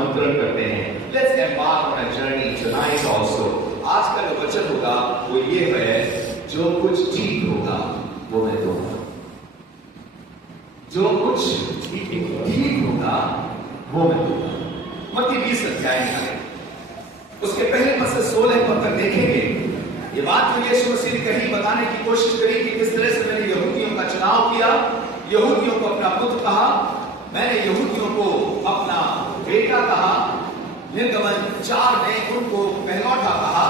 आमंत्रण करते हैं। Let's embark on a journey tonight also. आज का जो वचन होगा वो ये है, जो कुछ ठीक होगा वो मैं दूंगा। जो कुछ ठीक होगा वो मैं दूंगा। मत्ती 20 अध्याय में आए, उसके पहले पद से 16 पद तक देखेंगे। ये बात तो यीशु मसीह ने कहीं बताने की कोशिश करी कि किस तरह से मैंने यहूदियों का चुनाव किया, यहूदियों को अपना पुत्र कहा, मैंने यहूदियों को अपना बेटा कहा, निर्गमन 4 में उनको पहलौठा कहा,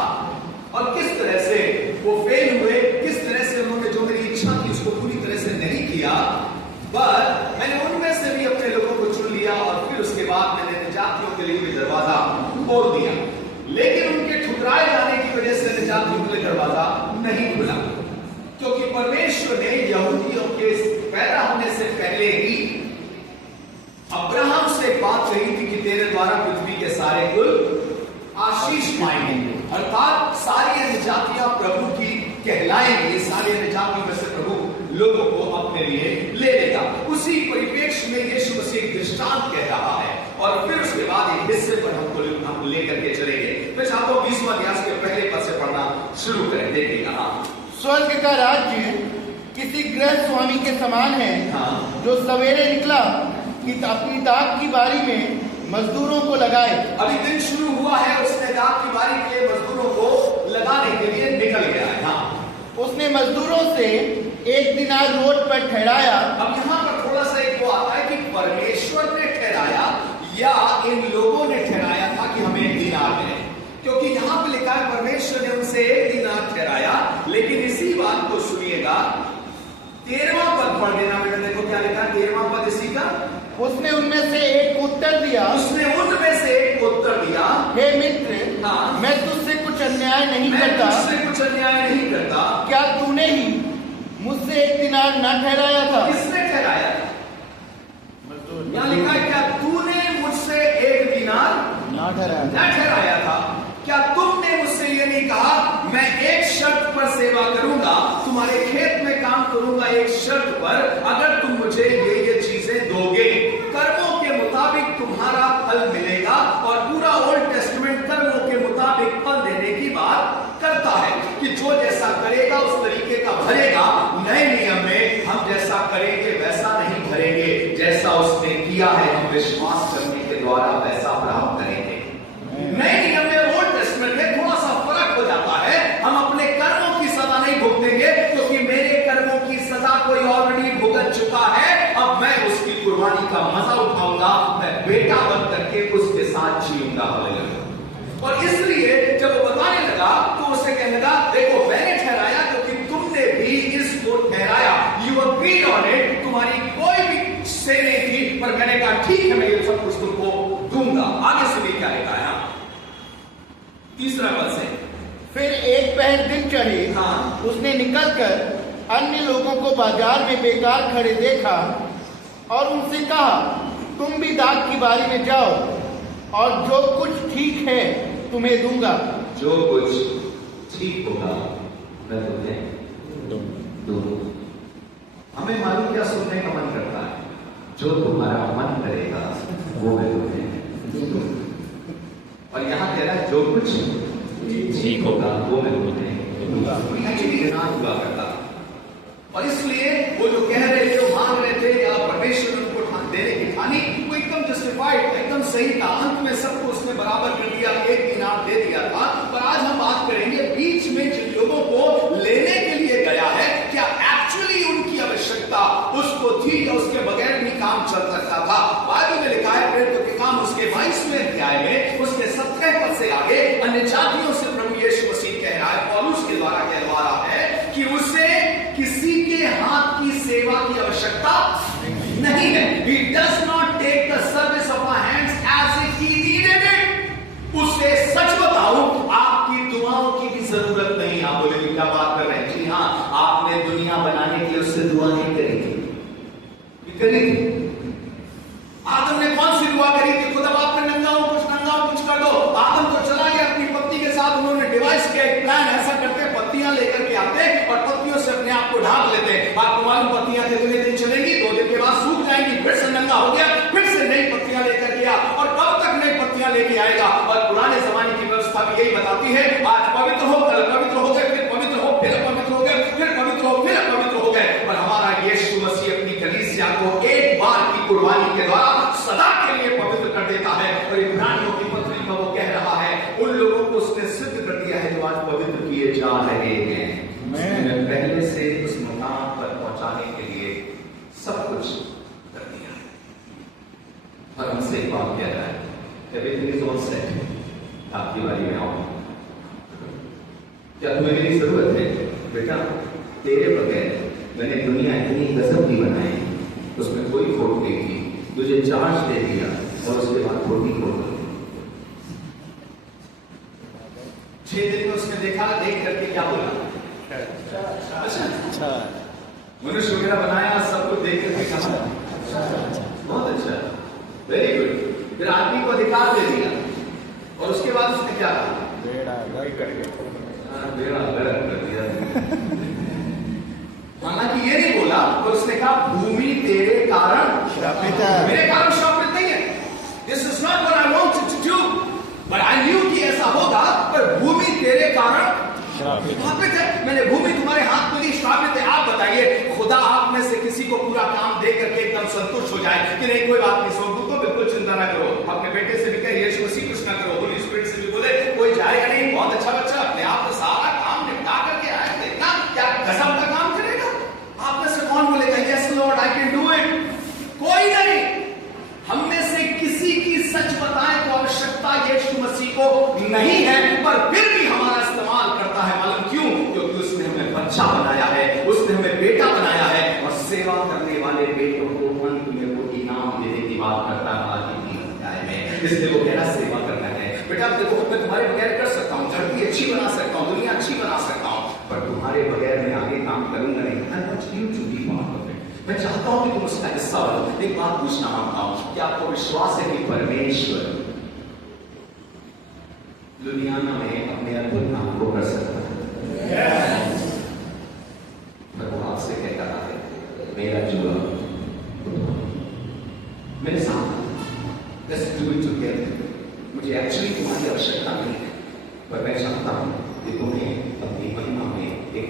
और किस तरह से वो फेल हुए, किस तरह से उन्होंने जो मेरी इच्छा थी उसको पूरी तरह से नहीं किया। पर मैंने उनमें से भी अपने लोगों को चुन लिया और फिर उसके बाद मैंने जातियों के लिए भी दरवाजा खोल दिया। लेकिन उनके ठुकराए जाने की वजह से जातियों के लिए दरवाजा नहीं खुला, क्योंकि परमेश्वर ने यहूदियों के पैदा होने से पहले ही अब्राहम से बात कही थी कि तेरे द्वारा पृथ्वी के सारे कुल आशीष पाएंगे, अर्थात सारी अन्य जातियां प्रभु की कहलाएंगी, सारी अन्य जातियों में से प्रभु लोगों को अपने लिए ले लेगा। उसी परिप्रेक्ष्य में यीशु मसीह एक दृष्टांत कह रहा है, और फिर उसके बाद एक हिस्से पर हमको लेकर के चलेंगे। मैं चाहता हूं 20वां अध्याय के पहले पद से पढ़ना शुरू करें। देखिएगा, स्वर्ग का राज्य किसी गृह स्वामी के समान है, जो सवेरे निकला कि अपनी दाख की बारी में मजदूरों को लगाए। अभी दिन शुरू हुआ है, उसने दाख की बारी के मजदूरों को लगाने के लिए निकल गया है। उसने मजदूरों से 1 दिनार रोड पर ठहराया। अब यहाँ पर थोड़ा सा एक वो आता है कि परमेश्वर ने ठहराया या इन लोगों ने ठहराया था कि हमें 1 दिनार मिले, क्योंकि यहाँ पे लिखा है परमेश्वर ने उनसे 1 दिनार ठहराया। लेकिन इसी बात को सुनिएगा, 13वां पद पढ़ देना बेटा, देखो क्या लिखा है 13वां पद इसी का। उसने उनमें से एक उत्तर दिया, उसने उनमें से एक उत्तर दिया, हे मित्र, मैं तुझसे कुछ अन्याय नहीं करता। मैं तुझसे कुछ अन्याय नहीं करता। क्या तूने ही मुझसे 1 दिनार न ठहराया था? किसने ठहराया? यहाँ लिखा है क्या तूने मुझसे 1 दिनार न ठहराया था? क्या तुमने मुझसे ये नहीं कहा मैं एक शर्त पर सेवा करूंगा, तुम्हारे खेत में काम करूंगा एक शर्त पर, अगर तुम मुझे ये चीजें दोगे, कर्मों के मुताबिक तुम्हारा फल मिलेगा। और पूरा ओल्ड टेस्टमेंट कर्मों के मुताबिक फल देने की बात करता है कि जो जैसा करेगा उस तरीके का भरेगा। नए नियम में हम जैसा करेंगे वैसा नहीं भरेंगे, जैसा उसने किया है हम विश्वास करने के द्वारा वैसा प्राप्त करेंगे। नए नियम में ओल्ड टेस्टमेंट में थोड़ा सा फर्क हो जाता है, हम अपने कर्मों की सजा नहीं भुगतेंगे, क्योंकि मेरे कर्मों की सजा कोई ऑलरेडी भुगत चुका है। अब मैं उसकी कुर्बानी का मजा उठाऊंगा, मैं बेटा बन करके उसके साथ जीऊंगा। और इसलिए जब वो बताने लगा तो उसे कहने लगा, देखो मैंने ठहराया क्योंकि तुमने भी इसको ठहराया, यू अग्रीड ऑन इट, तुम्हारी कोई भी से नहीं थी, पर मैंने कहा ठीक है मैं ये सब कुछ तुमको दूंगा। आगे सुनिए क्या लिखा है 3रा पद से। फिर एक पहर दिन चढ़े, उसने निकलकर अन्य लोगों को बाजार में बेकार खड़े देखा और उनसे कहा, तुम भी दाख की बारी में जाओ और जो कुछ ठीक है तुम्हें दूंगा। जो कुछ ठीक होगा मैं तुम्हें दूंगा। हमें मालूम क्या सुनने का मन करता है, जो तुम्हारा मन करेगा वो मैं तुम्हें दूंगा। और यहाँ कह रहा है जो कुछ ठीक होगा वो मैं तुम्हें दूंगा। हुआ करता, और इसलिए वो जो कह रहे थे, जो मांग रहे थे या परमेश्वर उनको देने की ठानी, वो एकदम जस्टिफाइड, एकदम सही था। अंत में सबको उसने बराबर कर दिया, 1 दिनार दे दिया था। पर आज हम बात करेंगे बीच में जिन लोगों को लेने के लिए गया है, क्या एक्चुअली उनकी आवश्यकता उसको थी या उसके बगैर भी काम चल सकता था? बाइबल में लिखा है प्रेरितों के काम उसके 22वें अध्याय में उसके 17 पद से आगे, अन्य जातियों से प्रभु यीशु मसीह कह रहा है, पौलुस के द्वारा कहलवा रहा है कि उसे किसी के हाथ की सेवा की आवश्यकता नहीं है। He does not take the service of our hands as if he needed it. लेके आएगा। और पुराने जमाने की व्यवस्था भी यही बताती है, आज पवित्र हो, कल पवित्र हो गए, फिर पवित्र हो, फिर पवित्र हो गए, फिर पवित्र हो, फिर पवित्र हो गए। और हमारा यीशु मसीह अपनी कलीसिया को एक बार की कुर्बानी के द्वारा सदा के लिए पवित्र कर देता है। और इब्रानियों की पत्री में वो कह रहा है, उन लोगों को उसने सिद्ध कर दिया है जो आज पवित्र किए जा रहे हैं। मैंने पहले से उस मुकाम पर पहुंचाने के लिए सब कुछ कर दिया है। और हमसे एक बात कह रहा है, एवरीथिंग इज ऑल सेट, आपकी बारी में आओ। क्या तुम्हें मेरी जरूरत है? बेटा, तेरे बगैर मैंने दुनिया इतनी गजब की बनाई, उसमें कोई खोट नहीं थी। तुझे चार्ज दे दिया और उसके बाद खोटी खोट। 6 दिन में उसने देखा, देख करके क्या बोला? अच्छा, मनुष्य वगैरह बनाया, सब कुछ देख करके कहा बहुत अच्छा, वेरी गुड। फिर आदमी को अधिकार दे दिया और उसके बाद उसने क्या कहा? बेड़ा गर्क कर दिया। हालांकि ये नहीं बोला, तो उसने कहा भूमि तेरे कारण श्रापित है, मेरे कारण श्रापित नहीं है। This is not what I wanted to do, but I knew कि ऐसा होगा। पर भूमि तेरे कारण श्रापित है, मैंने भूमि तुम्हारे हाथ में दी, श्रापित है। आप बताइए, खुदा आप में से किसी को पूरा काम दे करके एकदम संतुष्ट हो जाए कि नहीं कोई बात नहीं, सोनू तो बिल्कुल चिंता ना करो, अपने बेटे से भी कहे यीशु मसीह कुछ ना करो, होली स्पिरिट से भी बोले कोई जाएगा नहीं, बहुत अच्छा बच्चा, अपने आप में सारा काम निपटा करके आए, देखना क्या गजब का काम करेगा। आप में से कौन बोलेगा yes Lord I can do it? कोई नहीं। हम में से किसी की सच बताएं तो आवश्यकता यीशु मसीह को नहीं है, पर फिर भी हमारा इस्तेमाल करता है। मालूम क्यों? क्योंकि उसने हमें बच्चा बनाया है, उसने हमें बेटा बनाया है। और सेवा करने वाले बेटों को अंत में वो इनाम देने की बात करता है आज की अध्याय में। इसलिए वो कहना सेवा करना है। बेटा देखो, मैं तुम्हारे बगैर कर सकता हूँ, धरती अच्छी बना सकता हूँ, दुनिया अच्छी बना सकता हूँ, पर तुम्हारे बगैर मैं आगे काम करूंगा नहीं। I want you to be part of it. मैं चाहता हूं कि तुम उसका हिस्सा बनो। एक बात पूछना मांगता हूं, क्या आपको विश्वास है कि परमेश्वर लुधियाना में अपने अद्भुत काम को कर सकता है? मैं वो आपसे कहता है, मेरा जुआ मेरे साथ, लेट्स डू इट टुगेदर। मुझे एक्चुअली तुम्हारी आवश्यकता नहीं है, पर मैं चाहता हूं कि तुम्हें अपनी महिमा में एक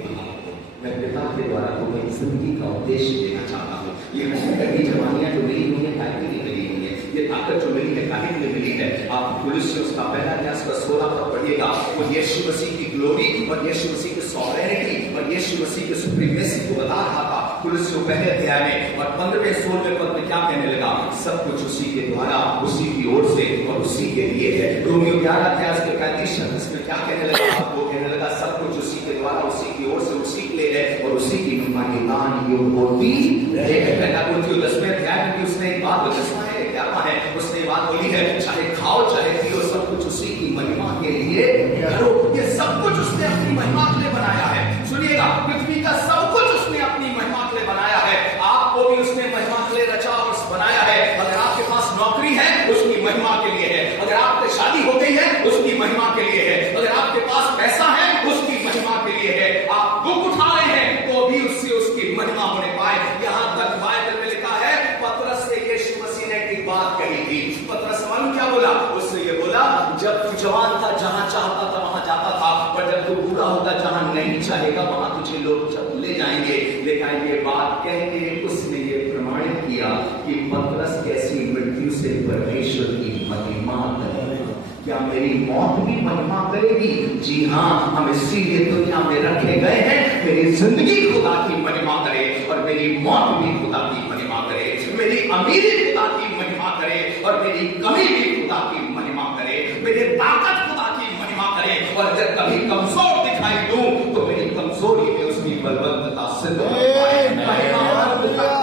मैं पिता के द्वारा तुम्हें जिंदगी का उद्देश्य देना चाहता हूँ। ये कई जवानियां जो मिली हुई है, काहे नहीं मिली हुई है, ये ताकत जो मिली है काहे नहीं मिली है। आप कुलुस्सियों का पहला अध्याय 16 का पढ़िएगा। वो यीशु मसीह की ग्लोरी और यीशु मसीह की सॉवरेनिटी और यीशु मसीह की सुप्रीमेसी को बता रहा था कुलुस्सियों पहले अध्याय में। और 15वें-16वें पद में क्या कहने लगा? सब कुछ उसी के द्वारा, उसी की ओर से और उसी के लिए है। रोमियो 11 अध्याय के 35 में क्या कहने लगा? वो कहने लगा सब कुछ उसी के द्वारा, उसी की ओर से, उसी के लिए है और उसी की महिमा योग होती है। पहला कुरिन्थियों 10वें अध्याय में उसने एक बात बताई है, क्या है? उसने बात बोली है, चाहे खाओ चाहे पियो, सब कुछ उसी की महिमा के लिए करो। ये सब कुछ उसने अपनी महिमा के लिए बनाया है। सुनिएगा, पृथ्वी का सब कुछ उसने अपनी महिमा के लिए बनाया है। आपको भी उसने महिमा के लिए रचा और बनाया है। अगर आपके पास नौकरी है, उसकी महिमा के लिए है। अगर आपकी शादी हो गई है, उसकी महिमा के लिए है। अगर आपके पास पैसा है, उसकी महिमा के लिए है। आप दुख उठा रहे हैं तो भी उससे उसकी महिमा होने पाए। यहां तक बाइबल में लिखा है, पतरस से यीशु मसीह ने एक बात कही थी। पतरस मालूम क्या बोला? उससे ये बोला, जब तू जवान था जहां चाहता था वहां जाता था, पर जब तू बूढ़ा होगा जहां नहीं चाहेगा वहां तुझे लोग ले जाएंगे। लेकिन ये बात कह के उसने ये प्रमाणित किया कि पतरस कैसी मृत्यु से परमेश्वर की महिमा करेगा। क्या मेरी मौत भी महिमा करेगी? जी हाँ, हम इसीलिए दुनिया में रखे गए हैं। मेरी जिंदगी खुदा की महिमा करे और मेरी मौत भी खुदा की महिमा करे। मेरी अमीरी खुदा की महिमा करे और मेरी कमी भी खुदा की महिमा करे। मेरी ताकत खुदा की महिमा करे और जब कभी कमजोर दिखाई दूं तो मेरी कमजोरी में उसकी बलवंतता सिद्ध हो पाए।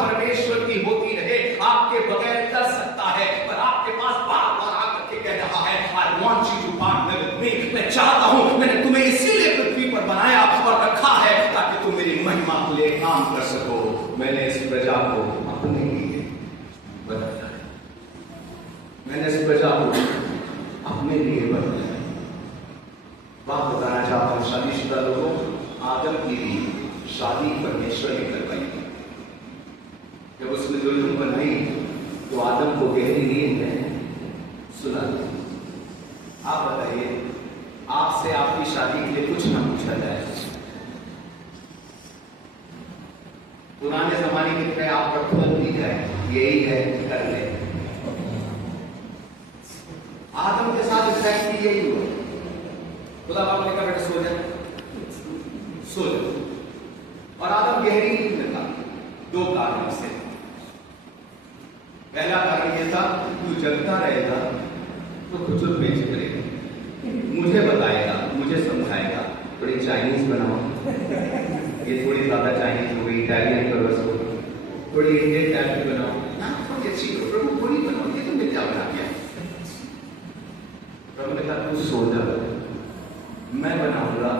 परमेश्वर की होती रहे। आपके बगैर कर सकता है, पर आपके पास बार-बार आकर के कह रहा है, I want you to partner with me। मैं चाहता हूं, मैंने तुम्हें इसीलिए पृथ्वी पर बनाया और रखा है ताकि तुम मेरी महिमा के लिए काम कर सको। मैंने इस प्रजा को अपने लिए बनाया है। मैंने इस प्रजा को अपने लिए बनाया है। बात बताना चाहता हूं शादीशुदा लोगों, आदम की भी शादी परमेश्वर ने करवाई थी। जब उसने दुल्हन बनाई तो आदम को गहरी नींद में सुला दी। आप बताइए, आपसे आपकी शादी के लिए कुछ ना पूछा जाए। पुराने जमाने की तरह आप पर तुरंत नहीं जाए, यही है कर ले। आदम के साथ एग्जैक्टली यही हुआ। खुदा बाप ने कहा बेटा सो जा, सो जा। और आदम गहरी नींद में था, दो कारणों से। पहला कारण यह था, तू जगता रहेगा तो कुछ बेच करेगा, मुझे बताएगा, मुझे समझाएगा, थोड़ी चाइनीज बनाओ, ये थोड़ी ज्यादा चाइनीज हो गई, इटालियन करो इसको, थोड़ी इंडियन टाइप की बनाओ ना, थोड़ी अच्छी करो, प्रभु थोड़ी बनाओ, ये तुमने क्या बना दिया? प्रभु ने कहा तू सो जा, मैं बनाऊंगा।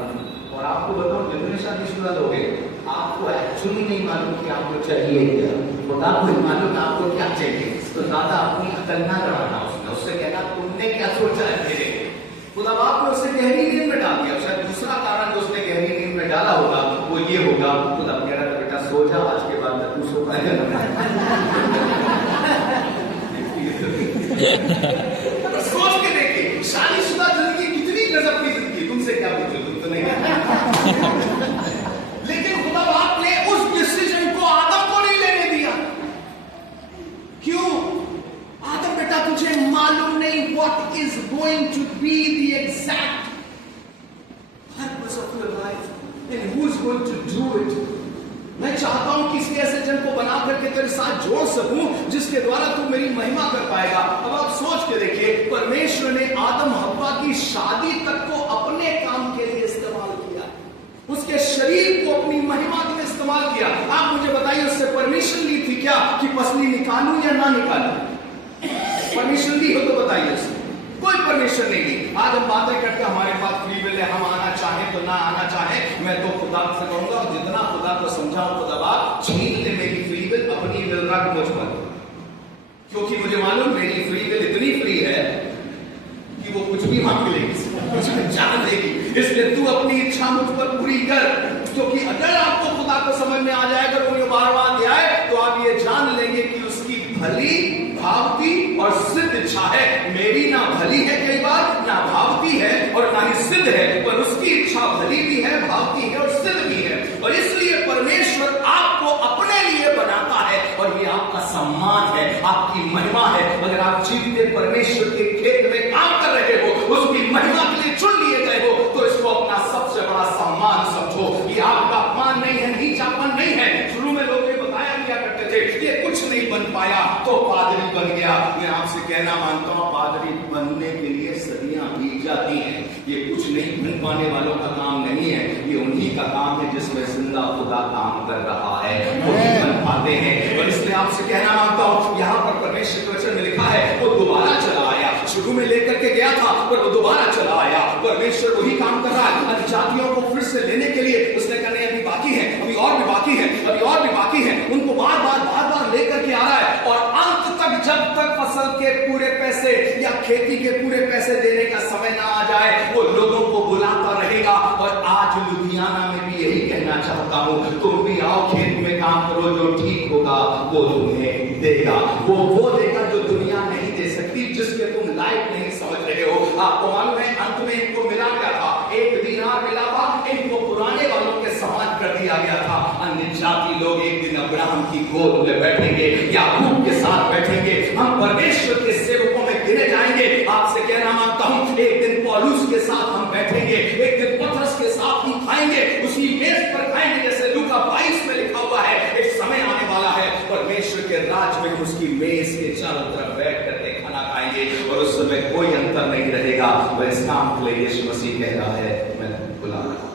और आपको बताऊं, जितने शादीशुदा लोग हैं, आपको एक्चुअली नहीं मालूम कि आपको चाहिए क्या, और आपको नहीं मालूम आपको क्या चाहिए, तो ज्यादा अपनी अकल ना लगाना उसमें, उससे कहना तुमने क्या सोचा है मेरे। खुदा बाप ने उसे गहरी नींद में डाल दिया। शायद दूसरा कारण जो उसने गहरी नींद में डाला होगा वो ये होगा, खुदा कह रहा था बेटा सो जा, आज के बाद तक तू सो पाएगा। सोच के देखिए, शादीशुदा जिंदगी कितनी गजब की जिंदगी, तुमसे क्या पूछो, तुम तो नहीं। लेकिन खुदा बाप ने उस डिसीजन को आदम को नहीं लेने दिया। क्यों? आदम बेटा तुझे मालूम नहीं what is going to be the exact purpose of your life and who is going to do it. मैं चाहता हूं किसी ऐसे जन को बना करके तेरे साथ जोड़ सकूं जिसके द्वारा तू मेरी महिमा कर पाएगा। अब आप सोच के देखिए, परमेश्वर ने आदम हव्वा की शादी तक को अपने काम के लिए इस्तेमाल किया, उसके शरीर को अपनी महिमा के लिए इस्तेमाल किया। आप मुझे बताइए, उससे परमिशन ली थी क्या कि पसली निकालूं या ना निकालूं? परमिशन दी हो तो बताइए उसने, कोई परमिशन नहीं दी। आज हम बातें करके हमारे पास फ्री विल है, हम आना चाहें तो ना आना चाहें। मैं तो खुदा से कहूंगा, जितना खुदा को समझाऊं, खुदा बाप छीन ले मेरी फ्री विल, अपनी विल रख मुझ पर, क्योंकि मुझे मालूम मेरी फ्री विल इतनी फ्री है कि वो कुछ भी मांग लेगी, कुछ भी जान लेगी। इसलिए तू अपनी इच्छा मुझ पर पूरी कर, क्योंकि अगर आपको खुदा को समझ में आ जाए, अगर वो बार बार आए, तो आप ये जान लेंगे कि उसकी भली, भावती और सिद्ध इच्छा है। मेरी ना भली है कई बार, ना भावती है और ना ही सिद्ध है, पर उसकी इच्छा भली भी है, भावती है और सिद्ध भी है। और इसलिए परमेश्वर आपको अपने लिए बनाता है, और ये आपका सम्मान है, आपकी महिमा है। अगर आप जीवित परमेश्वर के खेत में काम कर रहे हो, उसकी महिमा के लिए चुन लिए गए हो, तो इसको अपना सबसे बड़ा सम्मान समझो। ये आपका अपमान नहीं है, नीचापन नहीं है। शुरू में लोग ये बताया किया करते थे, ये कुछ नहीं बन पाया तो पादरी बन गया। मैं आपसे कहना मानता हूं, पादरी बनने के लिए सदियां बीत जाती हैं। ये कुछ नहीं बन पाने वालों का काम नहीं है, ये उन्हीं का काम है जिसमें जिंदा खुदा काम कर रहा है, वही बन पाते हैं। और इसलिए आपसे कहना मानता हूं, यहाँ पर परमेश्वर के वचन में लिखा है, वो दोबारा चला आया। शुरू में लेकर के गया था, पर वो दोबारा चला आया। परमेश्वर वही काम कर रहा है, जातियों को फिर से लेने के लिए। उसने कहने अभी बाकी है, अभी और भी बाकी है, अभी और भी बाकी है, उनको बार बार लेकर के आ रहा है। और अंत तक, जब तक फसल के पूरे पैसे या खेती के पूरे पैसे देने का समय ना आ जाए, वो लोगों को बुलाता रहेगा। और आज लुधियाना में भी यही कहना चाहता हूं, तुम भी आओ, खेत में काम करो, जो ठीक होगा वो तुम्हें देगा। वो देगा जो दुनिया नहीं दे सकती, जिसके तुम लायक नहीं समझ रहे हो। आपको मालूम है अंत में इनको मिला क्या था? एक दीनार मिला था, इनको पुराने वालों के समान कर दिया गया था। अन्य जाति लोग एक दिन अब्राहम की गोद में बैठेंगे, याकूब के साथ बैठेंगे, हम परमेश्वर के सेवकों में गिने जाएंगे। आपसे कहना मानता हूं, एक दिन पौलुस के साथ हम बैठेंगे, एक दिन पतरस के साथ हम खाएंगे, उसी मेज पर खाएंगे जैसे लूका 22 में लिखा हुआ है। एक समय आने वाला है, परमेश्वर के राज में उसकी मेज के चारों तरफ बैठ करके खाना खाएंगे, और उस समय कोई अंतर नहीं रहेगा। वह इस काम के लिए यीशु मसीह कह रहा है, मैं बुला रहा हूं,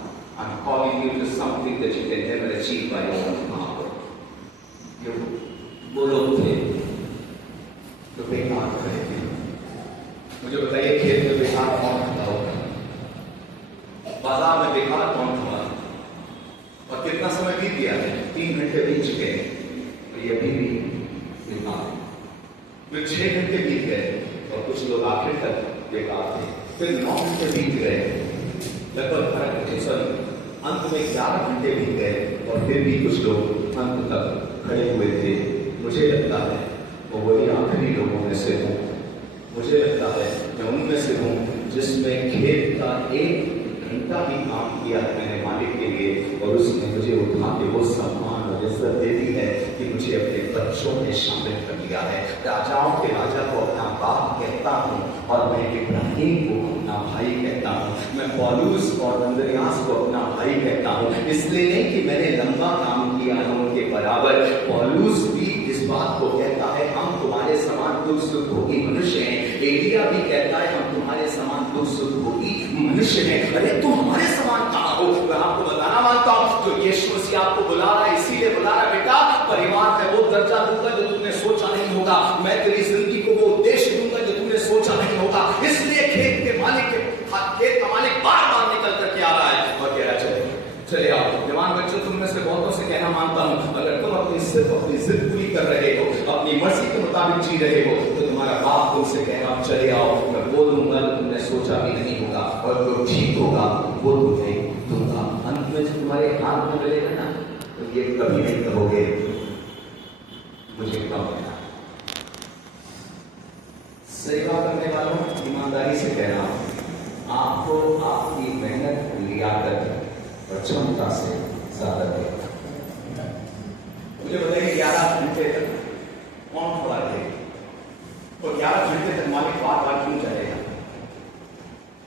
I'm calling you to something that you can never achieve by your own power. वो लोग थे तो बेकार खड़े थे। मुझे बताइए, खेत में बेकार कौन खड़ा होगा? बाजार में बेकार कौन खड़ा? और कितना समय बीत गया है? 3 घंटे बीत चुके हैं, तो ये अभी भी बेकार। फिर 6 घंटे बीत गए और कुछ लोग आखिर तक बेकार थे। फिर 9 घंटे बीत गए, लगभग 12 घंटे, अंत में 11 घंटे बीत गए और फिर भी कुछ लोग अंत तक खड़े हुए थे। मुझे लगता है वो वही आखिरी लोगों में से हूँ, मुझे लगता है मैं उनमें से हूँ जिसमें खेत का 1 घंटा भी काम किया है मैंने मालिक के लिए, और उसने मुझे उठा के वो सम्मान और इज्जत दे दी है कि मुझे अपने बच्चों में शामिल कर लिया है। राजाओं के राजा को अपना बाप कहता हूँ, और मैं इब्राहिम को अपना भाई कहता हूँ। मैं पौलुस और अंद्रियास को अपना भाई कहता हूँ, इसलिए नहीं कि मैंने लंबा काम किया है उनके बराबर। पौलुस भी इस बात को कहता है, हम तुम्हारे समान दुख सुख भोगी मनुष्य हैं। एलिया भी कहता है, हम तुम्हारे समान दुख सुख भोगी मनुष्य हैं। अरे तुम हमारे समान कहाँ हो? मैं आपको बताना मानता हूँ, तो यीशु मसीह आपको बुला रहा है, इसीलिए बुला रहा है, बेटा परिवार में वो दर्जा दूंगा जो तुमने सोचा नहीं होगा, मैं तेरी जिंदगी को वो उद्देश्य दूंगा जो तुमने सोचा नहीं होगा। इसलिए खेत के मालिक खेत का मालिक बार बार निकल करके आ रहा है और कह रहा है, चले आओ जवान बच्चों, तुम में से बहुतों से कहना मानता हूं, अगर तुम अपनी जिद पूरी कर रहे हो, अपनी मर्जी के मुताबिक जी रहे हो, तो तुम्हारा बाप तुमसे कहेगा चले आओ, मैं वो दूंगा जो तुमने सोचा भी नहीं होगा, और जो ठीक होगा वो तुम्हें दूंगा। अंत में जो तुम्हारे हाथ में मिलेगा ना, तो ये कभी नहीं कहोगे मुझे कम मिला। सेवा करने वालों, ईमानदारी से कह रहा हूं, आपको आपकी मेहनत लियाकत और क्षमता से ज्यादा देगा। मुझे बताइए 11 घंटे तक कौन खड़ा रहेगा? और 11 घंटे तक मालिक बार बार क्यों जाएगा?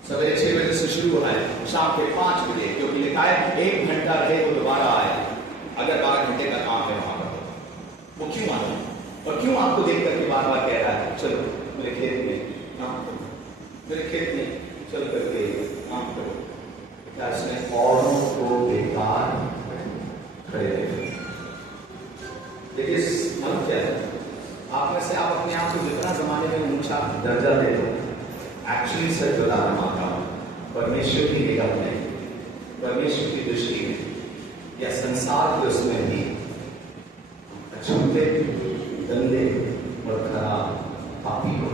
सवेरे 6 बजे से शुरू हो रहा है, शाम के 5 बजे, क्योंकि लिखा है 1 घंटा रहे वो दोबारा आए। अगर 12 घंटे का काम है वहां पर, वो क्यों आना? और क्यों आपको देख करके बार बार कह रहा है चलो मेरे खेत में काम करो, मेरे खेत में चल करके काम करो? क्या इसने औरों को बेकार खड़े रखे? देखिए मतलब क्या है, आप में से आप अपने आप को जितना जमाने में ऊंचा दर्जा दे दो, एक्चुअली सच बता रहा मानता हूं, परमेश्वर की निगाह में, परमेश्वर की दृष्टि में या संसार के उसमें भी अछूते, गंदे और खराब पापी हो।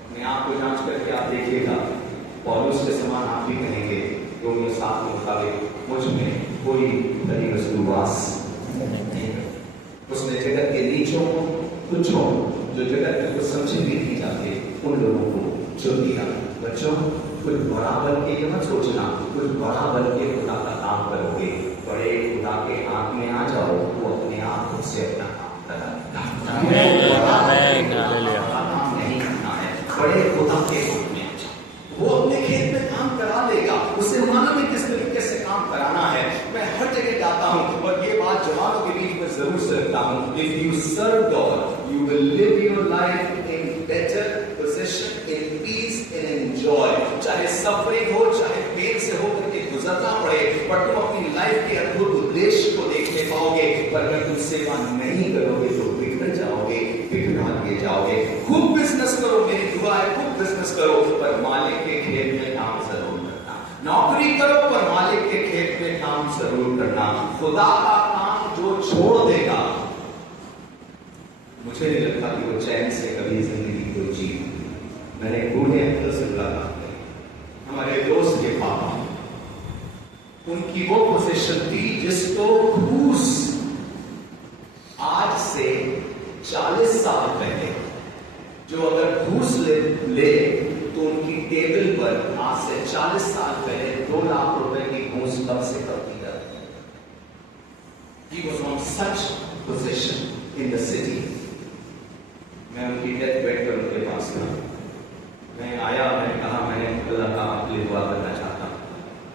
अपने आप को जांच करके आप देखिएगा, पौलुस के समान आप भी कहेंगे रोमियो 7 के मुताबिक मुझ में कोई भली वस्तु वास नहीं। उसने जगत के नीचों को, तुच्छों, जो जगत में कुछ समझे भी नहीं जाते, उन लोगों को चुन लिया। बच्चों, कुछ बड़ा बन के ये मत सोचना, कुछ बड़ा बन के खुदा का काम करोगे, बड़े खुदा के हाथ में आ जाओ, वो अपने आप खुद से अपना काम करेगा। नहीं करना है, बड़े खुदा के हाथ में आ जाओ, वो अपने खेत में काम करा देगा। उसे मालूम है किस तरीके से काम कराना है। मैं हर जगह जाता हूँ और ये बात जवानों के बीच में जरूर करता हूँ, if you serve God you will live your life in better position, in peace, in enjoy. चाहे सफरिंग हो, चाहे पेन से होकर के गुजरना पड़े, पर तुम अपनी लाइफ के अद्भुत उद्देश्य को देखने पाओगे। पर अगर तुम सेवा नहीं करोगे तो बिगड़ जाओगे, बिगड़ा दिए जाओगे। खूब बिजनेस करो, मेरी दुआ है, खूब बिजनेस करो, पर मालिक के खेत में काम जरूर करना। नौकरी करो पर मालिक के खेत में काम जरूर करना। खुदा का काम जो छोड़ देगा, मुझे नहीं लगता कि वो चैन से कभी जिंदगी को जी। मैंने बूढ़े अंकल से मुलाकात करी, हमारे दोस्त के पापा, उनकी वो पोजीशन थी जिसको घूस आज से 40 साल पहले जो अगर घूस ले तो उनकी टेबल पर आज से 40 साल पहले 2 लाख रुपए की घूस कम से कम दी जाती है। He was on such position in the city. मैं उनकी डेथ बेड पर उनके पास था। मैं आया, मैंने कहा मैंने अल्लाह का आपके लिए दुआ करना चाहता हूँ।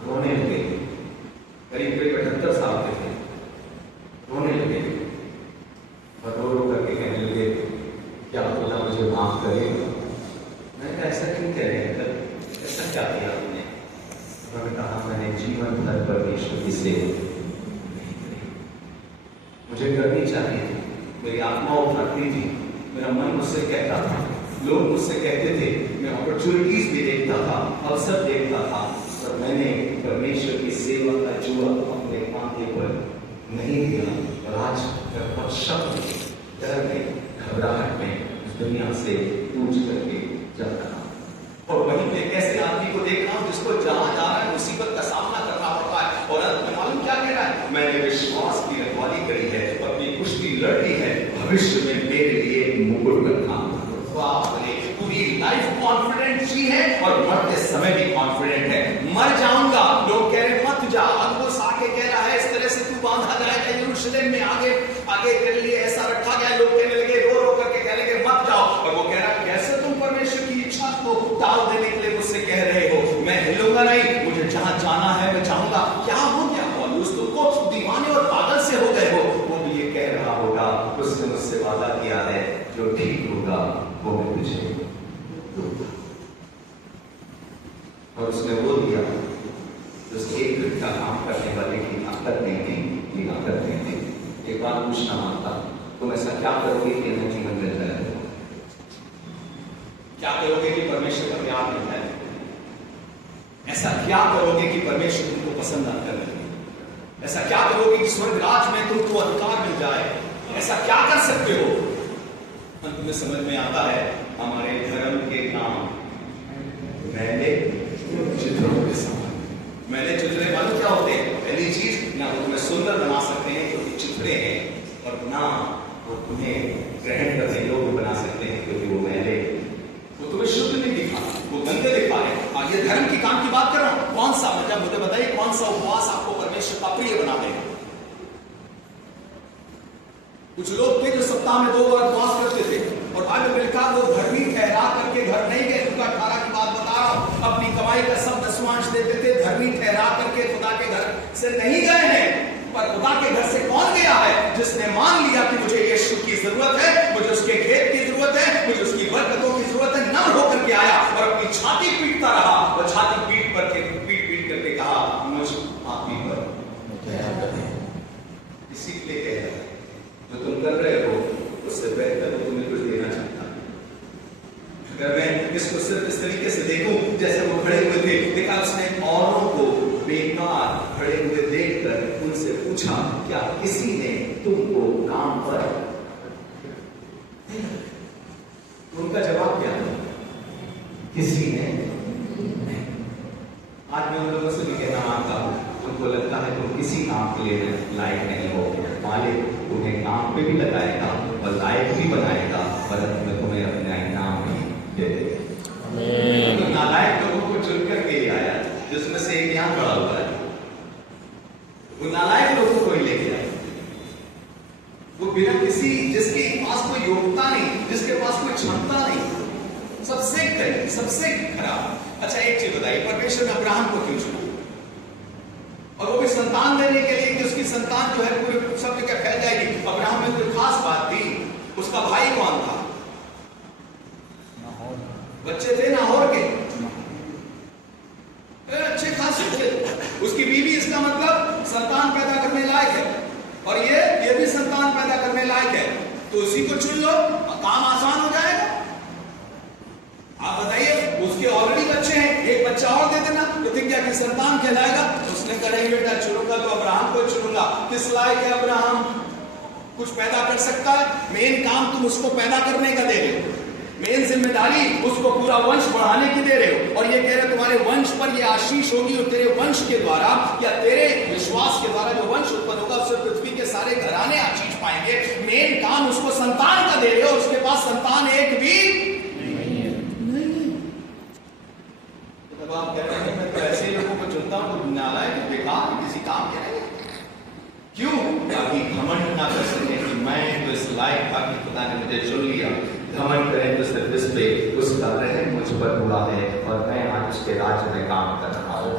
रोने लगे, करीब 75 साल के थे, रोने लगे और रो रो करके कहने लगे क्या खुदा मुझे माफ करेगा? मैंने कहा ऐसा क्यों कह रहे हैं, ऐसा क्या किया आपने? उन्होंने कहा मैंने जीवन भर परमेश्वर की सेवा नहीं करी, मुझे करनी चाहिए थी, मेरी आत्मा उभरती थी, मेरा मन मुझसे कहता था, लोग मुझसे कहते थे, मैं अपॉर्चुनिटीज भी देखता था, अवसर देखता था, पर मैंने परमेश्वर की सेवा का जुआ अपने कांधे पर नहीं दिया। और आज मैं बहुत शक में, डर में, घबराहट में इस दुनिया से कूच करके चल रहा हूं। और वहीं पे कैसे आदमी को देख रहा हूं जिसको जहां जा रहा है मुसीबत का सामना करना पड़ता है, और अंत में मालूम क्या कह रहा है, मैंने विश्वास की रखवाली करी है, अपनी कुश्ती लड़ी है, भविष्य में मेरे लिए मुकुट रखा। पूरी लाइफ कॉन्फिडेंट जी है और को टाल देने के लिए मुझसे कह रहे हो? मैं हिलूंगा नहीं, मुझे जहां जाना है मैं जाऊंगा। क्या हो गया पौलुस, तुमको दीवाने और पागल से हो गए हो? वो भी ये कह रहा होगा, उसने मुझसे वादा किया है, जो ठीक होगा वो मैं तुझे दूंगा। और उसने वो दिया जो एक दिन का काम करने वाले की ताकत नहीं थी, ताकत नहीं थी। एक बात पूछना मांगता, तुम ऐसा क्या करोगे कि हमें जीवन मिल जाए? क्या करोगे कि परमेश्वर का प्यार मिल जाए? ऐसा क्या करोगे कि परमेश्वर तुमको पसंद ना कर लगे? ऐसा क्या करोगे कि स्वर्ग राज में तुमको अधिकार मिल जाए? ऐसा क्या कर सकते हो? अंत में समझ में आता है हमारे धर्म के काम मैंने चित्रों के समान। मैंने चित्रे मालूम क्या होते हैं? पहली चीज, ना वो तुम्हें सुंदर बना सकते हैं क्योंकि चित्रे हैं, और ना वो तुम्हें ग्रहण करने योग्य बना सकते हैं क्योंकि वो मैले, वो तुम्हें शुद्ध नहीं दिखा, वो गंदे दिखा है। ये धर्म की काम की बात कर रहा हूं। कौन सा, मतलब मुझे बताइए कौन सा उपवास आपको परमेश्वर का प्रिय बना देगा? कुछ लोग थे जो सप्ताह में 2 बार उपवास करते थे, और बाद में मिलकर वो धर्मी ठहरा करके घर नहीं गए। लूका 18 की बात बता रहा हूं। अपनी कमाई का सब दसवांश देते थे, धर्मी ठहरा करके खुदा के घर से नहीं गए हैं। पर खुदा के घर से कौन गया है? जिसने मान लिया कि मुझे यीशु की जरूरत है, मुझे उसके खेत की जरूरत है, मुझे उसकी बरकतों की जरूरत है, नम होकर के आया और अपनी छाती पीटता रहा, और छाती पीट करके कहा, मुझ पापी पर दया करें। इसी के लिए कह रहा है, जो तुम कर रहे हो उससे बेहतर तुम्हें कुछ देना चाहता। अगर मैं इसको सिर्फ इस तरीके से देखूं जैसे वो खड़े हुए थे, देखा उसने औरों को बेकार खड़े हुए देखकर उनसे पूछा, क्या किसी ने तुमको काम पर? उनका जवाब क्या था? किसी ने नहीं। आज मैं उन लोगों से भी कहना मांगता हूं, उनको लगता है तुम किसी काम के लिए लायक नहीं हो, मालिक तुम्हें काम पे भी लगाएगा और लायक भी बनाएगा, पर तुम्हें अपना इनाम भी दे देगा। तो नालायक लोगों को चुन करके ले आया, जिसमें से एक यहाँ खड़ा हुआ है, वो नालायक लोगों को ही लेके आया। वो बिना किसी, जिसके पास कोई योग्यता नहीं, जिसके पास कोई क्षमता नहीं, सबसे गरीब, सबसे खराब। अच्छा एक चीज बताइए, परमेश्वर ने अब्राहम को क्यों चुना? और वो भी संतान देने के लिए कि उसकी संतान जो है पूरे सब जगह फैल जाएगी। अब्राहम में कोई खास बात थी, उसका भाई कौन था? बच्चे थे नाहोर के, अच्छे खासे थे। उसकी बीवी, इसका मतलब संतान पैदा करने लायक है, और ये भी संतान पैदा करने लायक है, तो उसी को चुन लो, काम आसान हो जाएगा। आप बताइए, उसके ऑलरेडी बच्चे हैं, एक बच्चा और दे देना, प्रतिज्ञा की संतान कहलाएगा। उसने कहा नहीं बेटा, चुनूंगा तो अब्राहम को चुनूंगा। किस लायक है अब्राहम? कुछ पैदा कर सकता है? मेन काम तुम उसको पैदा करने का दे रहे हो, मेन जिम्मेदारी उसको पूरा वंश बढ़ाने की दे रहे हो, और ये कह रहे तुम्हारे वंश पर ये आशीष होगी, और तेरे वंश के द्वारा या तेरे विश्वास के द्वारा जो वंश उत्पन्न होगा उससे पृथ्वी के सारे घराने आशीष पाएंगे। मेन काम उसको संतान का दे रहे हो, उसके पास संतान एक भी नहीं है। तो आप कह रहे हैं मैं तो ऐसे लोगों को चुनता हूं, नालायक, बेकार, किसी काम के नहीं। क्यों? ताकि घमंड ना कर सके कि मैं तो इस लायक था कि खुदा ने मुझे चुन लिया। घमंड करें तो सिर्फ इस पे उसका रहम मुझ पर हुआ है और मैं आज उसके राज्य में काम कर रहा हूँ।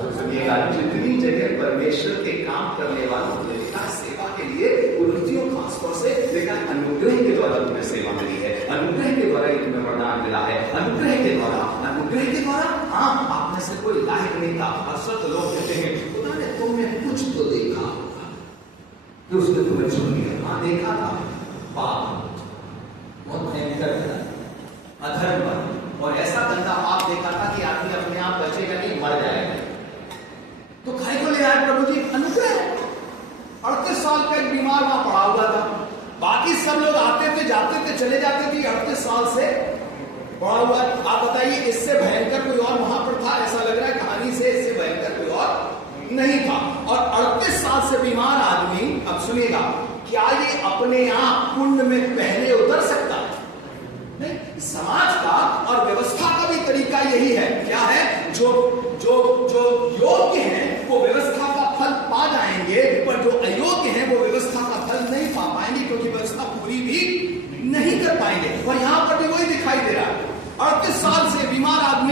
जितनी जगह परमेश्वर के काम करने वालों ने लिखा सेवा के लिए, उन्नतियों खासतौर से लिखा अनुग्रह के द्वारा तुम्हें सेवा मिली है, अनुग्रह के द्वारा ही तुम्हें वरदान मिला है, अनुग्रह के द्वारा। हाँ, आप में से कोई लायक नहीं था। अक्सर लोग कहते हैं खुदा ने तुमने कुछ तो देखा होगा, तो उसने तुम्हें चुन लिया। हाँ देखा था, पाप बहुत भयंकर था, अधर्म पर, और ऐसा गंदा पाप देखा था कि आदमी अपने आप बचेगा नहीं, मर जाएगा। तो खाई को ले आए प्रभु जी, अनुग्रह। 38 साल का एक बीमार वहां पड़ा हुआ था, बाकी सब लोग आते थे, जाते थे, चले जाते थे, 38 साल से पड़ा हुआ। आप बताइए इससे भयंकर कोई और वहां पर था? ऐसा लग रहा है कहानी से इससे भयंकर कोई और नहीं था। और 38 साल से बीमार आदमी, अब सुनिएगा, क्या ये अपने आप कुंड में पहले उतर सकता है? नहीं। समाज का और व्यवस्था का भी तरीका यही है। क्या है? जो योग्य हैं वो व्यवस्था का फल पा जाएंगे, पर जो अयोग्य हैं वो व्यवस्था का फल नहीं पा पाएंगे, क्योंकि व्यवस्था पूरी भी नहीं कर पाएंगे। और यहां पर भी वही दिखाई दे रहा है। 38 साल से बीमार आदमी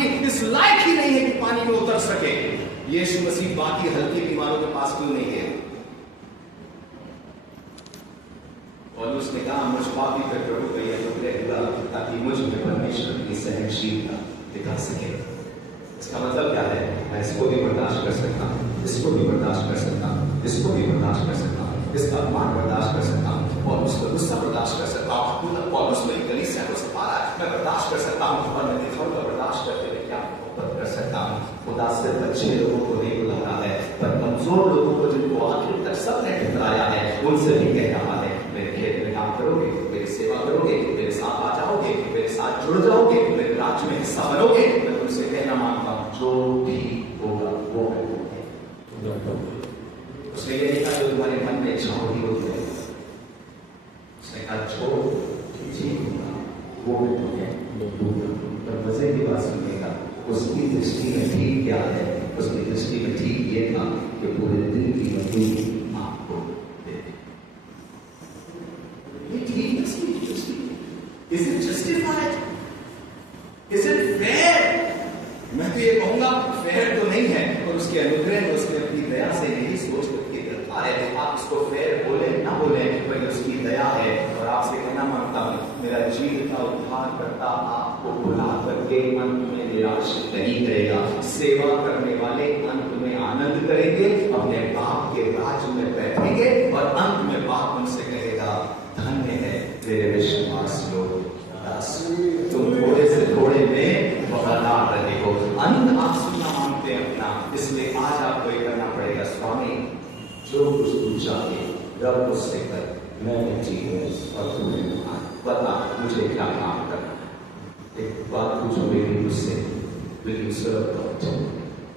यीशु मसीह बाकी हल्की बीमारों के पास क्यों नहीं गया? और उसने कहा मुझ पापी पर प्रभु का यह अनुग्रह हुआ ताकि मुझ में परमेश्वर की सहनशीलता दिखा सके। इसका मतलब क्या है? मैं इसको भी बर्दाश्त कर सकता हूँ, इसको भी बर्दाश्त कर सकता हूँ, इसको भी बर्दाश्त कर सकता हूँ, इसका अपमान बर्दाश्त कर सकता हूँ, और उसका गुस्सा बर्दाश्त कर सकता हूँ, और उसमें कलीसिया को सता रहा है मैं बर्दाश्त कर सकता हूँ, और मैं दिखाऊं का बर्दाश्त करते हुए क्या मोहब्बत कर सकता हूँ। खुदा सिर्फ अच्छे लोगों को नहीं बुला रहा है, पर कमजोर लोगों को जिनको आखिर तक सबने ठुकराया है उनसे भी कह रहा है मेरे खेत में काम करोगे, मेरी सेवा करोगे, मेरे साथ आ जाओगे, मेरे साथ जुड़ जाओगे, मेरे राज्य में हिस्सा बनोगे, मैं तुमसे कहना मांगता हूँ जो भी होगा वो मैं दूंगा। उसने ये नहीं कहा जो तुम्हारे मन में इच्छा होगी वो है, उसने कहा जो जी होगा वो मैं तुम्हें दूंगा। पर मजे की बात सुनिएगा, उसकी दृष्टि में ठीक क्या है? उसकी दृष्टि में ठीक ये था कि पूरे दिन की मजदूरी आपको दे दे। ये ठीक है उसकी दृष्टि? Is it justified? Is it fair? मैं तो ये कहूंगा फेयर तो नहीं है, और उसके अनुग्रह में उसने अपनी दया से यही सोच करके रखा है। आप इसको फेयर बोले ना बोले, पर उसकी दया है। और आपसे कहना मांगता हूँ मेरा जीव का उद्धार करता आपको बुला करके अंत में निराश नहीं करेगा। सेवा करने वाले अंत में आनंद करेंगे, अपने बाप के राज्य में बैठेंगे, और अंत में बाप उनसे कहेगा धन्य है तेरे विश्वास लोग, तुम थोड़े से थोड़े में वफादार रहे हो। अंत आप सुनना मांगते हैं अपना, इसलिए आज आपको ये करना पड़ेगा स्वामी जो कुछ तू चाहे रब उससे कर, मैं जी हूँ और तुम्हें बता मुझे क्या काम करना। एक बात पूछो मेरी मुझसे, विल यू सर्व गॉड?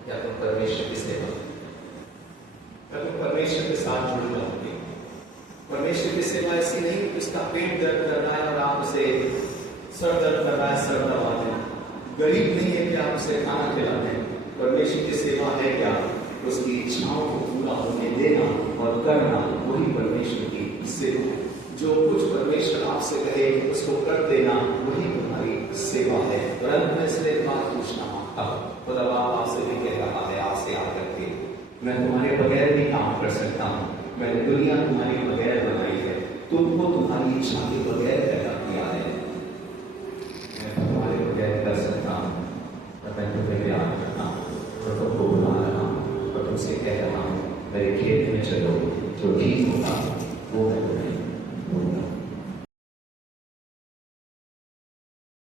या तुम परमेश्वर की सेवा, या तुम परमेश्वर के साथ जुड़ जाओगे? परमेश्वर की सेवा ऐसी नहीं कि उसका पेट दर्द कर रहा है और आप उसे सर दर्द कर रहा है सर दबा दें। गरीब नहीं है कि आप उसे खाना खिला दें। परमेश्वर की सेवा है क्या? उसकी इच्छाओं को पूरा होने देना और करना, वही परमेश्वर की सेवा। जो कुछ परमेश्वर आपसे कहे उसको कर देना, वही तुम्हारी सेवा है। और अंत में इसलिए बात पूछना मांगता हूँ, खुदा बाप आपसे भी कह रहा है, आपसे आकर के मैं तुम्हारे बगैर भी काम कर सकता हूँ। मैंने दुनिया तुम्हारी बगैर बनाई है, तुमको तुम्हारी इच्छा के बगैर पैदा किया है। मैं तुम्हारे बगैर कर सकता हूँ, और मैं तुम्हें याद करता हूँ और तुमको बुला रहा हूँ और तुमसे कह रहा हूँ मेरे